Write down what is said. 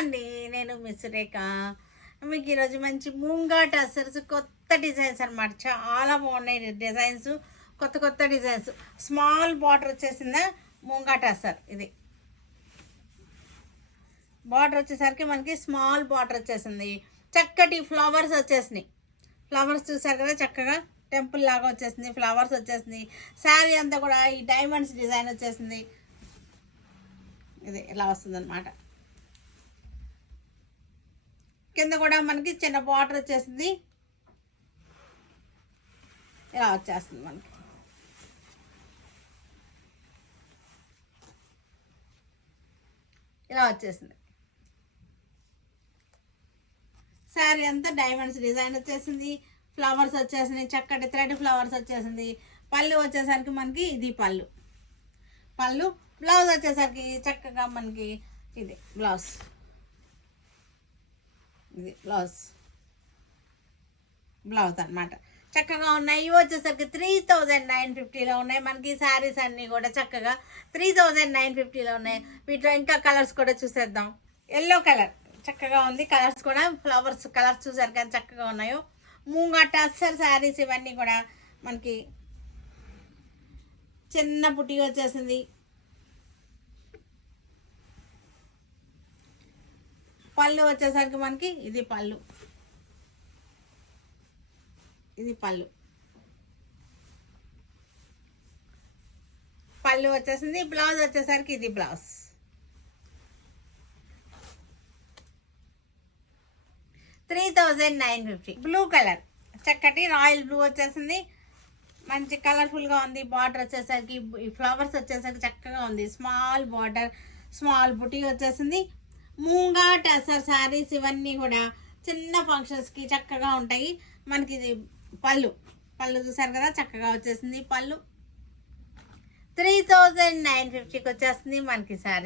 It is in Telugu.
అండి నేను మిస్ రేఖ. మీకు ఈరోజు మంచి మూంగా టసర్స్ కొత్త డిజైన్స్ అనమాట. చాలా బాగున్నాయి డిజైన్స్, కొత్త కొత్త డిజైన్స్. స్మాల్ బార్డర్ వచ్చేసిందా మూంగా టసర్. ఇది బార్డర్ వచ్చేసరికి మనకి స్మాల్ బార్డర్ వచ్చేసింది. చక్కటి ఫ్లవర్స్ వచ్చేసినాయి. ఫ్లవర్స్ చూసారు కదా, చక్కగా టెంపుల్ లాగా వచ్చేసింది. ఫ్లవర్స్ వచ్చేసింది. శారీ అంతా కూడా ఈ డైమండ్స్ డిజైన్ వచ్చేసింది. ఇది ఇలా వస్తుంది అనమాట. కింద కూడా మనకి చిన్న బార్డర్ వచ్చేసింది. ఇలా వచ్చేస్తుంది మనకి. ఇలా వచ్చేసింది. శారీ అంతా డైమండ్స్ డిజైన్ వచ్చేసింది. ఫ్లవర్స్ వచ్చేసింది. చక్కటి థ్రెడ్ ఫ్లవర్స్ వచ్చేసింది. పళ్ళు వచ్చేసరికి మనకి ఇది పళ్ళు. బ్లౌజ్ వచ్చేసరికి చక్కగా మనకి ఇది బ్లౌజ్. ఇది బ్లౌజ్ అనమాట. చక్కగా ఉన్నాయి. ఇవి వచ్చేసరికి 3950లో ఉన్నాయి. మనకి శారీస్ అన్నీ కూడా చక్కగా 3950లో ఉన్నాయి. వీటిలో ఇంకా కలర్స్ కూడా చూసేద్దాం. ఎల్లో కలర్ చక్కగా ఉంది. కలర్స్ కూడా ఫ్లవర్స్ కలర్స్ చూసారు కానీ చక్కగా ఉన్నాయో. మూంగా టస్సర్ శారీస్ ఇవన్నీ కూడా మనకి చిన్న బుట్టి వచ్చేసింది. పళ్ళు వచ్చేసరికి మనకి ఇది పళ్ళు. పళ్ళు వచ్చేసింది. బ్లౌజ్ వచ్చేసరికి ఇది బ్లౌజ్. $3950. బ్లూ కలర్ చక్కటి రాయల్ బ్లూ వచ్చేసింది. మంచి కలర్ఫుల్గా ఉంది. బార్డర్ వచ్చేసరికి ఈ ఫ్లవర్స్ వచ్చేసరికి చక్కగా ఉంది. స్మాల్ బార్డర్, స్మాల్ బుటీ వచ్చేసింది. మూంగా టసర్ శారీస్ ఇవన్నీ కూడా చిన్న ఫంక్షన్స్కి చక్కగా ఉంటాయి. మనకి ఇది పళ్ళు చూసారు కదా, చక్కగా వచ్చేసింది. పళ్ళు 3950కి వచ్చేస్తుంది మనకి శారీ.